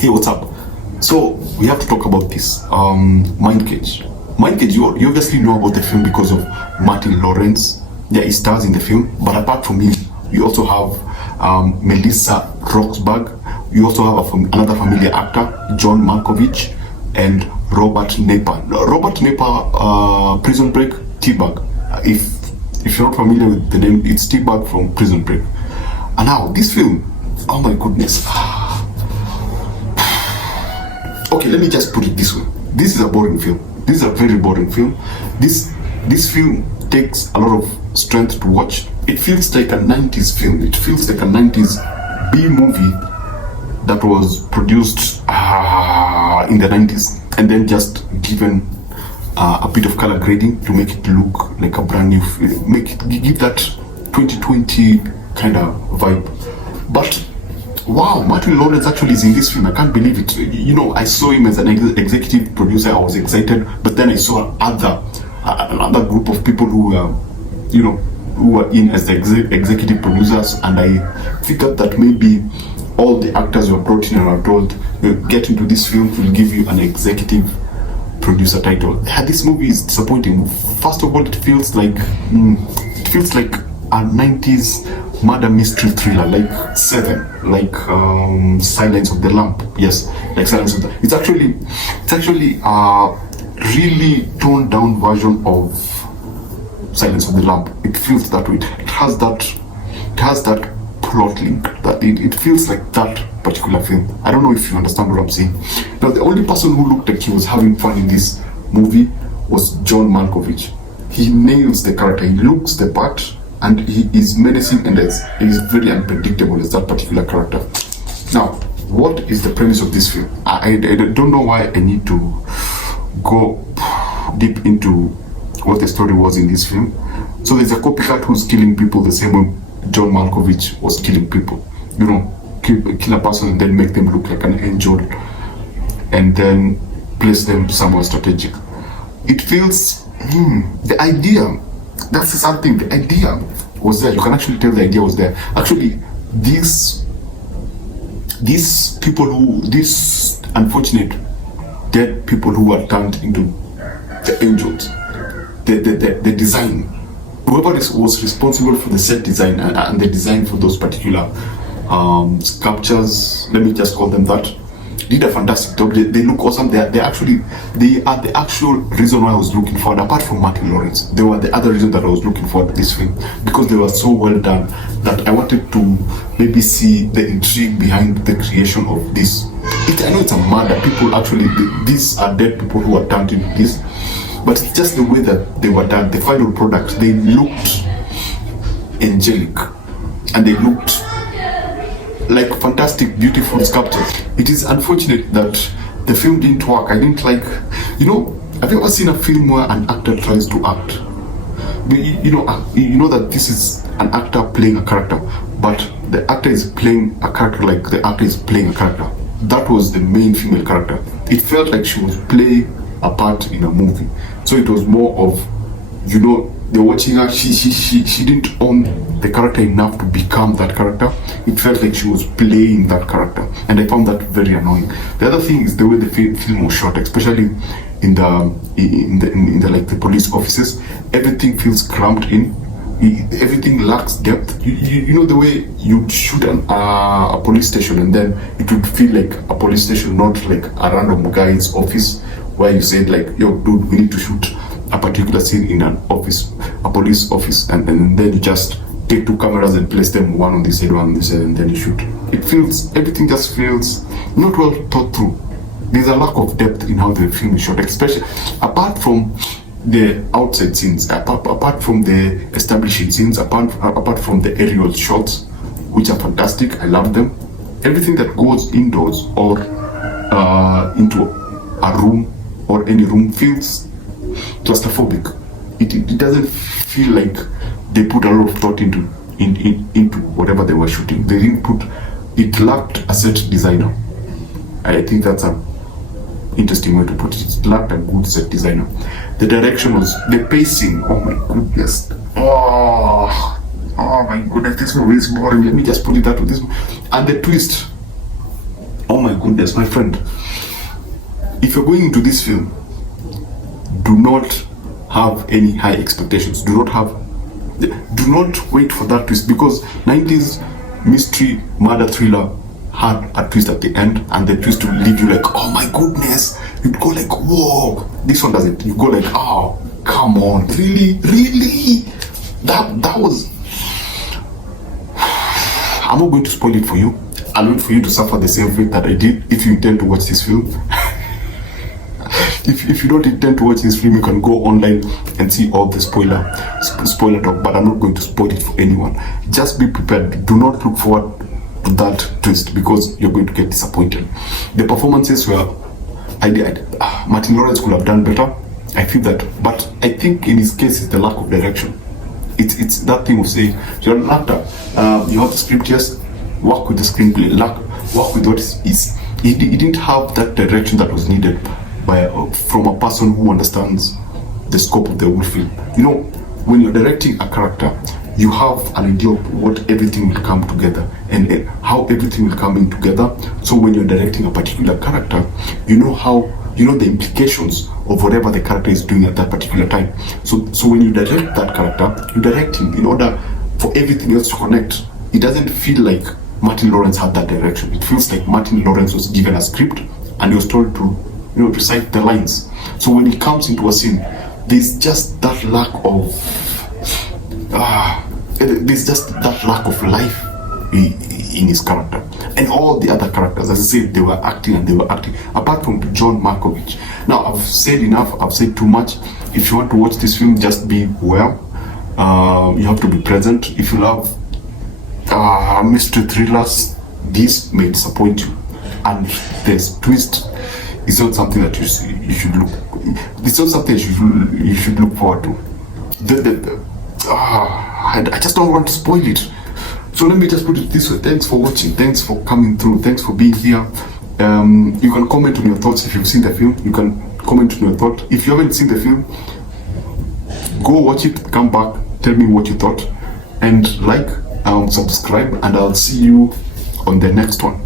Hey, what's up? So we have to talk about this. MINDCAGE. MINDCAGE, you obviously know about the film because of Martin Lawrence. Yeah, he stars in the film. But apart from him, you also have Melissa Roxburgh. You also have another familiar actor, John Malkovich, and Robert Naper. Robert Naper, Prison Break, T-Bag. If you're not familiar with the name, it's T-Bag from Prison Break. And now, this film, oh my goodness. Okay, let me just put it this way. This is a boring film. This is a very boring film. This film takes a lot of strength to watch. It feels like a 90s film. It feels like a 90s B movie that was produced in the 90s and then just given a bit of color grading to make it look like a brand new film. Give that 2020 kind of vibe. But wow, Martin Lawrence actually is in this film. I can't believe it. You know, I saw him as an executive producer. I was excited, but then I saw another group of people who were in as the executive producers, and I figured that maybe all the actors were brought in and were told, get into this film, we'll give you an executive producer title. This movie is disappointing. First of all, it feels like a 90s murder mystery thriller, like Seven, like Silence of the Lamp. Yes, like Silence of the. It's actually a really toned down version of Silence of the Lamp. It feels that way. It has that plot link. That it feels like that particular film. I don't know if you understand what I'm saying. Now, the only person who looked like he was having fun in this movie was John Malkovich. He nails the character. He looks the part. And he is menacing and is very unpredictable as that particular character. Now, what is the premise of this film? I don't know why I need to go deep into what the story was in this film. So there's a copycat who's killing people the same way John Malkovich was killing people. You know, kill a person and then make them look like an angel and then place them somewhere strategic. It feels, the idea, that's something, the idea was there. You can actually tell the idea was there. Actually, these unfortunate dead people who were turned into the angels, the design, whoever was responsible for the set design and the design for those particular sculptures, let me just call them that, did a fantastic job. They look awesome. They are the actual reason why I was looking forward. Apart from Martin Lawrence, they were the other reason that I was looking forward to this film, because they were so well done that I wanted to maybe see the intrigue behind the creation of this. I know it's a murder. People actually, these are dead people who are turned into this, but it's just the way that they were done. The final product, they looked angelic and they looked like fantastic, beautiful sculptures. It is unfortunate that the film didn't work. I didn't like, have you ever seen a film where an actor tries to act? You know that this is an actor playing a character, but the actor is playing a character like the actor is playing a character. That was the main female character. It felt like she was playing a part in a movie. So it was more of, they're watching her, she didn't own the character enough to become that character. It felt like she was playing that character, and I found that very annoying. The other thing is the way the film was shot, especially in the like the police offices. Everything feels cramped in. Everything lacks depth. You know the way you shoot a police station, and then it would feel like a police station, not like a random guy's office where you said like, yo dude, we need to shoot a particular scene in an office, a police office, and then you just take two cameras and place them one on this side, one on this side, and then you shoot. Everything just feels not well thought through. There's a lack of depth in how the film is shot, especially apart from the outside scenes, apart from the establishing scenes, apart from the aerial shots, which are fantastic. I love them. Everything that goes indoors or into a room or any room feels claustrophobic. It doesn't feel like they put a lot of thought into whatever they were shooting. They didn't put. It lacked a set designer. I think that's a interesting way to put it. It lacked a good set designer. The direction was, the pacing. Oh my goodness. Oh my goodness. This movie is boring. Let me just put it that way. And the twist. Oh oh my goodness, my friend, if you're going into this film, do not have any high expectations. Do not wait for that twist, because 90s mystery murder thriller had a twist at the end, and the twist will leave you like, oh my goodness. You'd go like, whoa. This one doesn't. You go like, oh, come on, really? That was. I'm not going to spoil it for you. I'll wait for you to suffer the same fate that I did if you intend to watch this film. If you don't intend to watch this film, you can go online and see all the spoiler talk, but I'm not going to spoil it for anyone. Just be prepared. Do not look forward to that twist, because you're going to get disappointed. The performances were, Martin Lawrence could have done better. I feel that, but I think in his case it's the lack of direction. It's that thing of saying, you're an actor, you have the script, yes, work with the screenplay, work with what is. He didn't have that direction that was needed from a person who understands the scope of the whole film. You know, when you're directing a character, you have an idea of what everything will come together and how everything will come in together. So when you're directing a particular character, you know the implications of whatever the character is doing at that particular time. So when you direct that character, you direct him in order for everything else to connect. It doesn't feel like Martin Lawrence had that direction. It feels like Martin Lawrence was given a script and he was told to, recite the lines. So when he comes into a scene, there's just that lack of life in his character. And all the other characters, as I said, they were acting, apart from John Malkovich. Now, I've said enough, I've said too much. If you want to watch this film, just be well. You have to be present. If you love mystery thrillers, this may disappoint you. And this twist is not something that you should look. It's not something you should look forward to. I just don't want to spoil it. So let me just put it this way. Thanks for watching. Thanks for coming through. Thanks for being here. You can comment on your thoughts if you've seen the film. You can comment on your thought. If you haven't seen the film, go watch it. Come back. Tell me what you thought. And subscribe. And I'll see you on the next one.